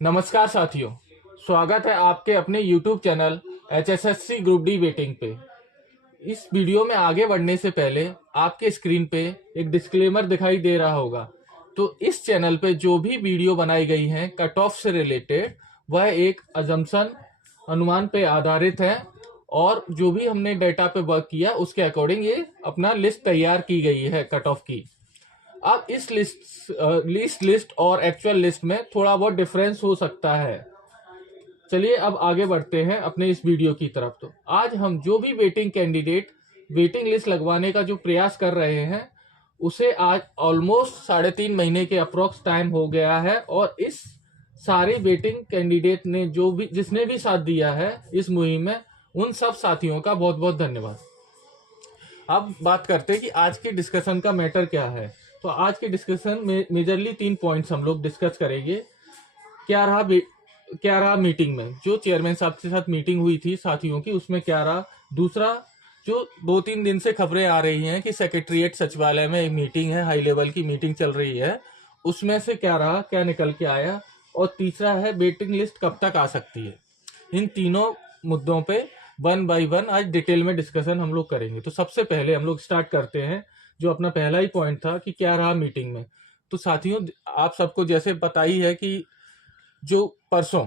नमस्कार साथियों, स्वागत है आपके अपने YouTube channel HSSC group D waiting पे। इस वीडियो में आगे बढ़ने से पहले आपके स्क्रीन पे एक डिस्क्लेमर दिखाई दे रहा होगा। तो इस चैनल पे जो भी वीडियो बनाई गई हैं कट ऑफ से रिलेटेड, वह एक अजम्पशन अनुमान पे आधारित है और जो भी हमने डेटा पे वर्क किया उसके अकॉर्डिंग ये अपना लिस्ट तैयार की गई है कट ऑफ की। अब इस लिस्ट और एक्चुअल लिस्ट में थोड़ा बहुत डिफरेंस हो सकता है। चलिए अब आगे बढ़ते हैं अपने इस वीडियो की तरफ। तो आज हम जो भी वेटिंग कैंडिडेट वेटिंग लिस्ट लगवाने का जो प्रयास कर रहे हैं उसे आज ऑलमोस्ट 3.5 महीने के अप्रोक्स टाइम हो गया है और इस सारे वेटिंग कैंडिडेट ने जिसने भी साथ दिया है इस मुहिम में, उन सब साथियों का बहुत बहुत धन्यवाद। अब बात करते हैं कि आज के डिस्कशन का मैटर क्या है। तो आज के डिस्कशन में मेजरली 3 पॉइंट्स हम लोग डिस्कस करेंगे। क्या रहा मीटिंग में, जो चेयरमैन साहब के साथ मीटिंग हुई थी साथियों की, उसमें क्या रहा। दूसरा, जो 2-3 दिन से खबरें आ रही हैं कि सेक्रेटरीट सचिवालय में एक मीटिंग है, हाई लेवल की मीटिंग चल रही है, उसमें से क्या रहा, क्या निकल के आया। और तीसरा है वेटिंग लिस्ट कब तक आ सकती है। इन तीनों मुद्दों पे 1 बाय 1 आज डिटेल में डिस्कशन हम लोग करेंगे। तो सबसे पहले हम लोग स्टार्ट करते हैं जो अपना पहला ही पॉइंट था कि क्या रहा मीटिंग में। तो साथियों, आप सबको जैसे पता ही है कि जो परसों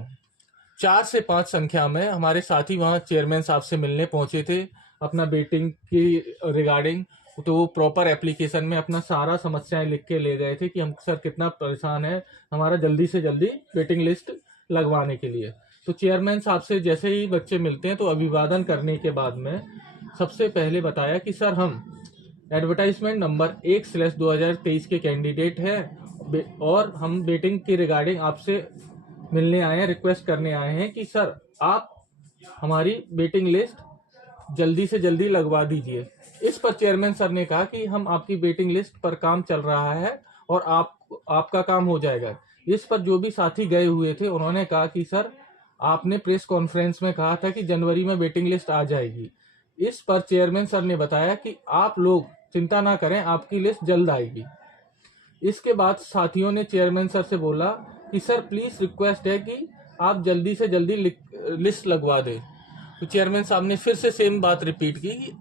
4 से 5 संख्या में हमारे साथी वहाँ चेयरमैन साहब से मिलने पहुंचे थे अपना वेटिंग की रिगार्डिंग। तो वो प्रॉपर एप्लीकेशन में अपना सारा समस्याएं लिख के ले गए थे कि हम सर कितना परेशान है हमारा जल्दी से जल्दी वेटिंग लिस्ट लगवाने के लिए। तो चेयरमैन साहब से जैसे ही बच्चे मिलते हैं तो अभिवादन करने के बाद में सबसे पहले बताया कि सर हम एडवर्टाइजमेंट नंबर 1/2023 के कैंडिडेट हैं और हम वेटिंग के रिगार्डिंग आपसे मिलने आए हैं, रिक्वेस्ट करने आए हैं कि सर आप हमारी वेटिंग लिस्ट जल्दी से जल्दी लगवा दीजिए। इस पर चेयरमैन सर ने कहा कि हम आपकी वेटिंग लिस्ट पर काम चल रहा है और आपका काम हो जाएगा। इस पर जो भी साथी गए हुए थे उन्होंने कहा कि सर आपने प्रेस कॉन्फ्रेंस में कहा था कि जनवरी में वेटिंग लिस्ट आ जाएगी। इस पर चेयरमैन सर ने बताया कि आप लोग चिंता ना करें, आपकी लिस्ट जल्द आएगी। इसके बाद साथियों ने चेयरमैन सर से बोला कि सर प्लीज रिक्वेस्ट है कि आप जल्दी से जल्दी लिस्ट लगवा दें। तो चेयरमैन साहब ने फिर से सेम बात रिपीट की कि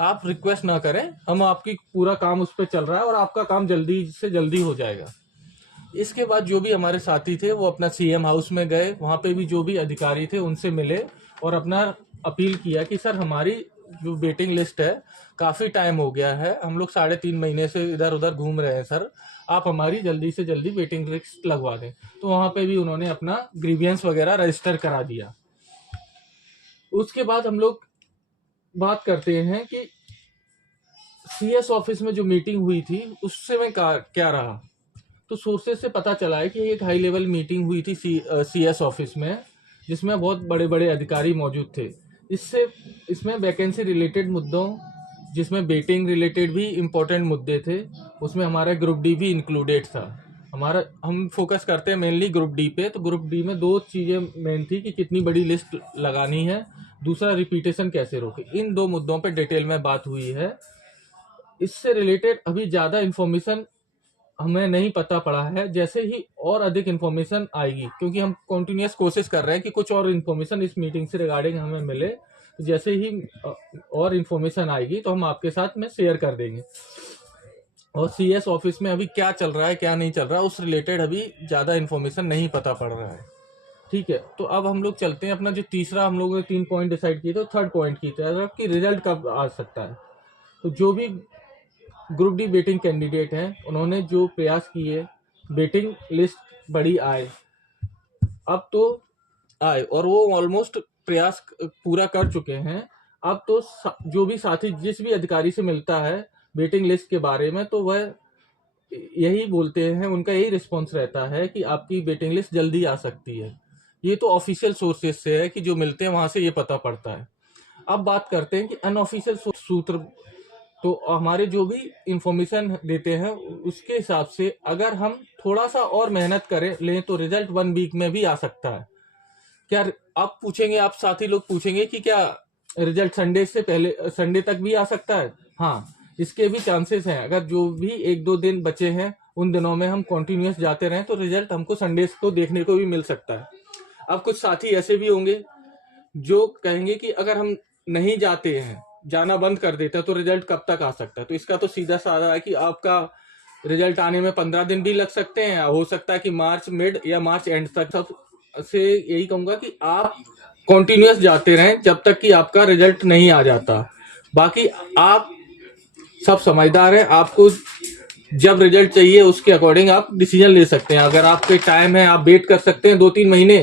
आप रिक्वेस्ट ना करें, हम आपकी पूरा काम उस पर चल रहा है और आपका काम जल्दी से जल्दी हो जाएगा। इसके बाद जो भी हमारे साथी थे वो अपना CM हाउस में गए, वहाँ पे भी जो भी अधिकारी थे उनसे मिले और अपना अपील किया कि सर हमारी जो वेटिंग लिस्ट है काफ़ी टाइम हो गया है, हम लोग 3.5 महीने से इधर उधर घूम रहे हैं सर, आप हमारी जल्दी से जल्दी वेटिंग लिस्ट लगवा दें। तो वहाँ पे भी उन्होंने अपना ग्रीवियंस वगैरह रजिस्टर करा दिया। उसके बाद हम लोग बात करते हैं कि CS ऑफिस में जो मीटिंग हुई थी उससे में क्या रहा। तो सोर्सेज से पता चला है कि एक हाई लेवल मीटिंग हुई थी CS ऑफिस में, जिसमें बहुत बड़े बड़े अधिकारी मौजूद थे। इसमें वैकेंसी रिलेटेड मुद्दों, जिसमें वेटिंग रिलेटेड भी इम्पोर्टेंट मुद्दे थे, उसमें हमारा ग्रुप डी भी इंक्लूडेड था। हम फोकस करते हैं मेनली ग्रुप डी पे। तो ग्रुप डी में 2 चीज़ें मेन थी कि कितनी बड़ी लिस्ट लगानी है, दूसरा रिपीटेशन कैसे रोके। इन 2 मुद्दों पे डिटेल में बात हुई है। इससे रिलेटेड अभी ज़्यादा इन्फॉर्मेशन हमें नहीं पता पड़ा है। जैसे ही और अधिक इन्फॉर्मेशन आएगी, क्योंकि हम कंटिन्यूअस कोशिश कर रहे हैं कि कुछ और इन्फॉर्मेशन इस मीटिंग से रिगार्डिंग हमें मिले, तो जैसे ही और इन्फॉर्मेशन आएगी तो हम आपके साथ में शेयर कर देंगे। और CS ऑफिस में अभी क्या चल रहा है क्या नहीं चल रहा है उस रिलेटेड अभी ज़्यादा इन्फॉर्मेशन नहीं पता पड़ रहा है। ठीक है, तो अब हम लोग चलते हैं अपना जो तीसरा, हम लोगों ने 3 पॉइंट डिसाइड किए थे, थर्ड पॉइंट की तरफ कि रिजल्ट कब आ सकता है। तो जो भी ग्रुप डी वेटिंग कैंडिडेट हैं उन्होंने जो प्रयास किए वेटिंग लिस्ट बड़ी आए, अब तो आए और वो ऑलमोस्ट प्रयास पूरा कर चुके हैं। अब तो जो भी साथी जिस भी अधिकारी से मिलता है वेटिंग लिस्ट के बारे में, तो वह यही बोलते हैं, उनका यही रिस्पॉन्स रहता है कि आपकी वेटिंग लिस्ट जल्दी आ सकती है। ये तो ऑफिशियल सोर्सेज से है कि जो मिलते हैं वहां से ये पता पड़ता है। अब बात करते हैं कि अनऑफिशियल सूत्र। तो हमारे जो भी इंफॉर्मेशन देते हैं उसके हिसाब से अगर हम थोड़ा सा और मेहनत करें लें तो रिजल्ट 1 वीक में भी आ सकता है। क्या आप पूछेंगे, आप साथी लोग पूछेंगे कि क्या रिजल्ट संडे तक भी आ सकता है? हाँ, इसके भी चांसेस हैं। अगर जो भी 1-2 दिन बचे हैं उन दिनों में हम कंटिन्यूअस जाते रहें तो रिजल्ट हमको संडे को देखने को भी मिल सकता है। अब कुछ साथी ऐसे भी होंगे जो कहेंगे कि अगर हम नहीं जाते हैं, जाना बंद कर देते हैं तो रिजल्ट कब तक आ सकता है। तो इसका तो सीधा साधा है कि आपका रिजल्ट आने में 15 दिन भी लग सकते हैं, हो सकता है कि मार्च मिड या मार्च एंड तक। सबसे यही कहूंगा कि आप कंटिन्यूअस जाते रहें जब तक कि आपका रिजल्ट नहीं आ जाता। बाकी आप सब समझदार हैं, आपको जब रिजल्ट चाहिए उसके अकॉर्डिंग आप डिसीजन ले सकते हैं। अगर आपके टाइम है, आप वेट कर सकते हैं 2-3 महीने,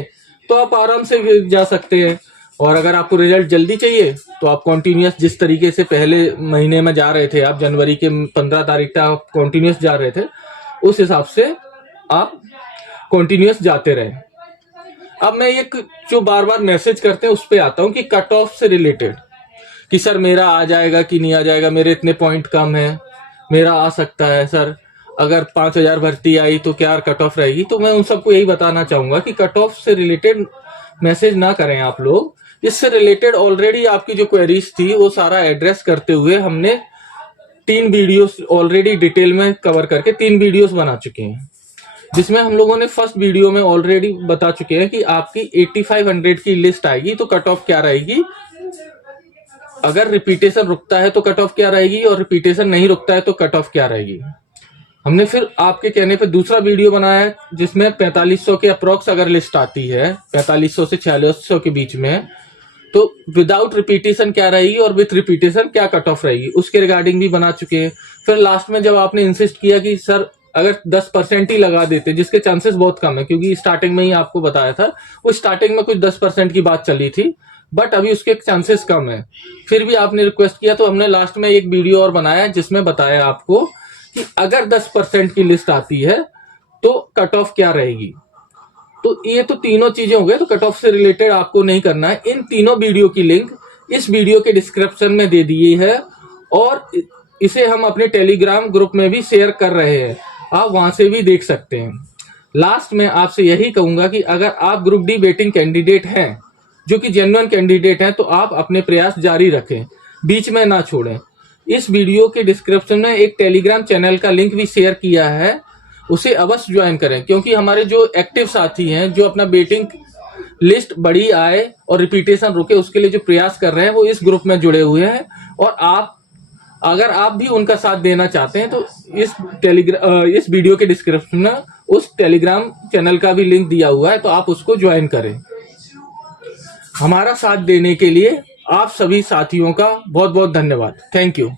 तो आप आराम से जा सकते हैं। और अगर आपको रिजल्ट जल्दी चाहिए तो आप कंटिन्यूअस जिस तरीके से पहले महीने में जा रहे थे, आप जनवरी के 15 तारीख तक आप कंटिन्यूअस जा रहे थे, उस हिसाब से आप कंटिन्यूअस जाते रहे। अब मैं एक जो बार बार मैसेज करते हैं उस पर आता हूँ कि कट ऑफ से रिलेटेड, कि सर मेरा आ जाएगा कि नहीं आ जाएगा, मेरे इतने पॉइंट कम है, मेरा आ सकता है सर, अगर 5000 भर्ती आई तो क्या कट ऑफ रहेगी। तो मैं उन सबको यही बताना चाहूंगा कि कट ऑफ से रिलेटेड मैसेज ना करें आप लोग। इससे रिलेटेड ऑलरेडी आपकी जो क्वेरीज थी वो सारा एड्रेस करते हुए हमने 3 वीडियोस ऑलरेडी डिटेल में कवर करके 3 वीडियोस बना चुके हैं, जिसमें हम लोगों ने फर्स्ट वीडियो में ऑलरेडी बता चुके हैं कि आपकी 8500 की लिस्ट आएगी तो कट ऑफ क्या रहेगी, अगर रिपीटेशन रुकता है तो कट ऑफ क्या रहेगी, और रिपीटेशन नहीं रुकता है तो कट ऑफ क्या रहेगी। हमने फिर आपके कहने पे दूसरा वीडियो बनाया है जिसमें 4500 के अप्रोक्स अगर लिस्ट आती है, 4500 से 4600 के बीच में, तो विदाउट रिपीटेशन क्या रहेगी और विथ रिपीटेशन क्या कट ऑफ रहेगी, उसके रिगार्डिंग भी बना चुके हैं। फिर लास्ट में जब आपने इंसिस्ट किया कि सर अगर 10% ही लगा देते, जिसके चांसेस बहुत कम है क्योंकि स्टार्टिंग में ही आपको बताया था, वो स्टार्टिंग में कुछ 10% की बात चली थी, बट अभी उसके चांसेस कम है, फिर भी आपने रिक्वेस्ट किया तो हमने लास्ट में एक वीडियो और बनाया जिसमें बताया आपको कि अगर 10% की लिस्ट आती है तो कट ऑफ क्या रहेगी। तो ये तो तीनों चीजें हो गए, तो कट ऑफ से रिलेटेड आपको नहीं करना है। इन तीनों वीडियो की लिंक इस वीडियो के डिस्क्रिप्शन में दे दी है और इसे हम अपने टेलीग्राम ग्रुप में भी शेयर कर रहे हैं, आप वहां से भी देख सकते हैं। लास्ट में आपसे यही कहूंगा कि अगर आप ग्रुप डी वेटिंग कैंडिडेट हैं, जो कि जेन्युइन कैंडिडेट हैं, तो आप अपने प्रयास जारी रखें, बीच में ना छोड़ें। इस वीडियो के डिस्क्रिप्शन में एक टेलीग्राम चैनल का लिंक भी शेयर किया है, उसे अवश्य ज्वाइन करें, क्योंकि हमारे जो एक्टिव साथी हैं जो अपना वेटिंग लिस्ट बड़ी आए और रिपीटेशन रुके उसके लिए जो प्रयास कर रहे हैं वो इस ग्रुप में जुड़े हुए हैं। और आप अगर आप भी उनका साथ देना चाहते हैं तो इस वीडियो के डिस्क्रिप्शन में उस टेलीग्राम चैनल का भी लिंक दिया हुआ है, तो आप उसको ज्वाइन करें। हमारा साथ देने के लिए आप सभी साथियों का बहुत बहुत धन्यवाद। Thank you.